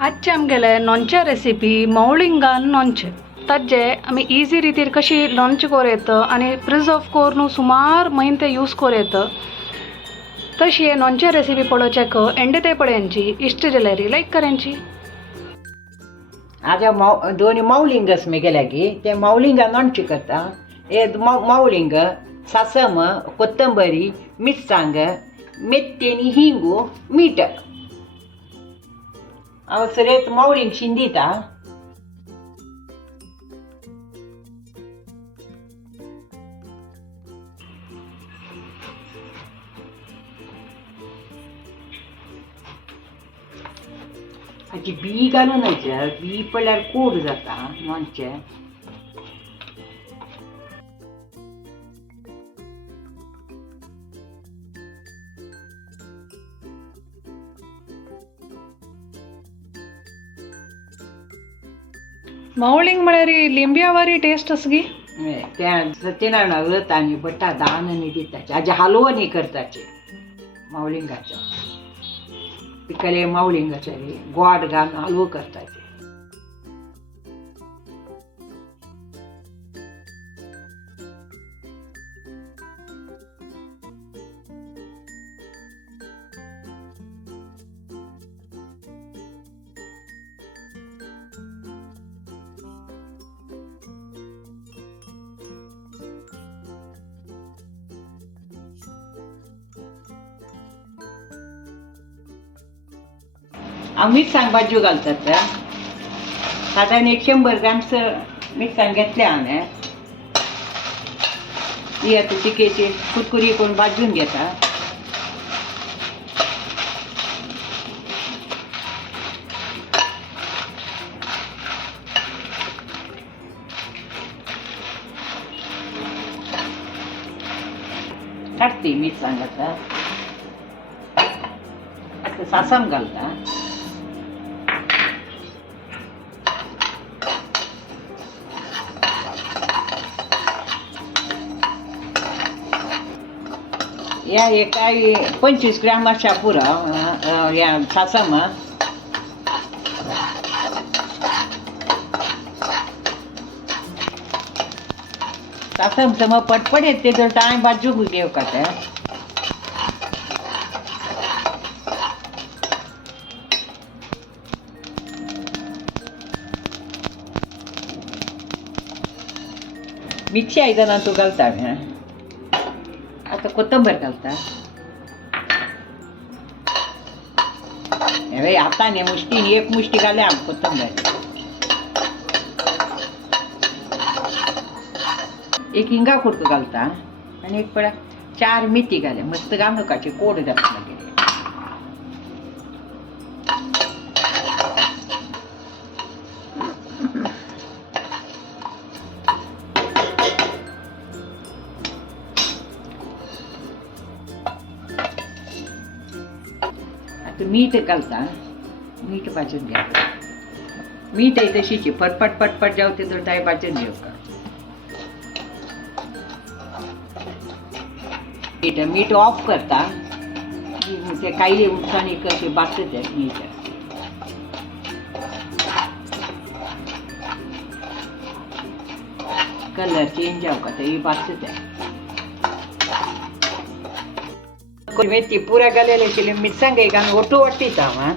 आजचे आमगेले लोणच्या रेसिपी मवळिंगान लोणचें ताजे आमी इजी रितीर कशी लोणचें कोरयत आनी प्रिजर्व करून सुमार म्हयने ते यूज कोरयत तशी हे लोणचे रेसिपी पळोवचेक एंड ते पळयांची इश्ट ज्वेलरी लायक करांची. आज दोन मौलिंगस मेगेल्या की ते मौलिंगा लोणचें करता. हे मौलिंग सासम कोथंबरी मिरसांग मेथ्येनी हिंगू मीठ हांव सरेत मौलिंग शिंदिता. हाची बी घालून बी पडल्यार कोड जाता लोणचें. मवळिंग म्हळ्यार लिंब्यावारी टेस्ट आसगी. त्या सत्यनारायणा व्रत आनी बटा दान आनी दिताचे हाजे हालवो न्ही करताचे मौलिंगाचो. पिकले मौलिंगाचे गोड घालून हालवो करताचे. हांव मिरसांग भाज्यो घालतात. साधारण 100 ग्राम्स मिरसांग घेतल्या हांवें. ही आतां चिकेची कुरकुरी करून भाजून घेता. काडटी मिरसांग आतां सासम घालता. या काय 25 ग्राम अशा पुरा या सासम. सासम मग पटपट येते तर टाइम बाजू घेऊ का ते. मिक्सी आयदनात तू घालता. आता कोथंबर घालता. हे हाताने मुष्टीने एक मुष्टी घाल्या कोथंबर. एक हिंगा कुडको घालता आणि एक पळा 4 मेथी घाल्या. मस्त गामणुकाचे कोड जाता मागीर. मीठ घालता. मीठ भाजून घ्या. मीठ आहे तशीची पटपट पटपट जाऊ ते तर ताई भाजून घेऊ का. मीठ ऑफ करता. ते काही उठताना कसे बातत आहे मीठ. कलर चेंज जाऊ का ते बातत आहे. मेथी पुऱ्या घालेले मिरसांग घालून ओटू वाटीता हांव.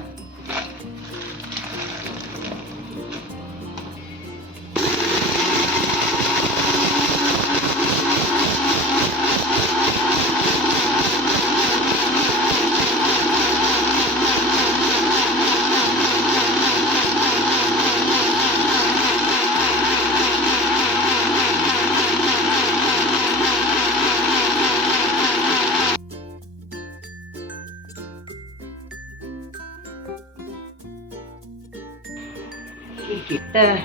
तर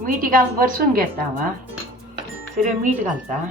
मीठ घालून बरसून घेता हांव. सगळें मीठ घालता.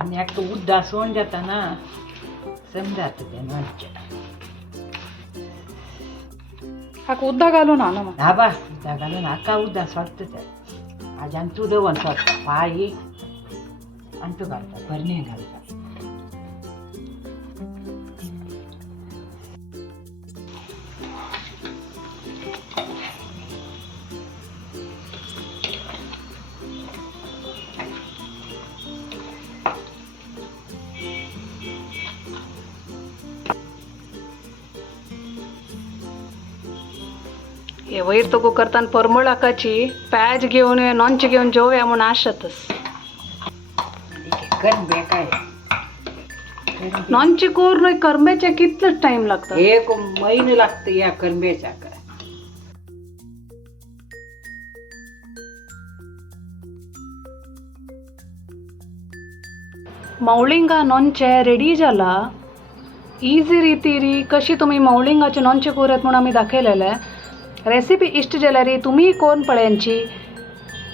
आनी एकटो उद्दासवण जाता ना समजात तें लोणचें हाका उद्दा घालून आलो मग धा बा उद्दा घालून हाका उद्दा सोडटा तें हाज्यान तूं दवन सोडटा पाय आनी तूं घालता भरणे घालता हे वयर तगो करताना परमळाकाची पॅच घेऊन नॉनच घेऊन जेवया म्हणून आशतच कणबे काय नॉनची कोर करंब्याच्या कितलेच टाइम लागता एक महिने लागतं या कणब्याच्या मवळिंगा नॉनचे रेडी जाला इजी रितीरी कशी तुम्ही मवळिंगाचे नॉनचे कोरत म्हणून आम्ही दाखयलेले रेसिपी इष्ट जाल्यार तुम्ही कोण पळ्यांची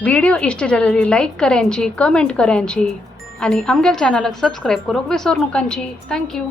व्हिडिओ इष्ट जाल्यार लाईक करांची कमेंट करांची आणि आमच्या चॅनलाक सबस्क्राईब करूक विसरू नकांची थँक्यू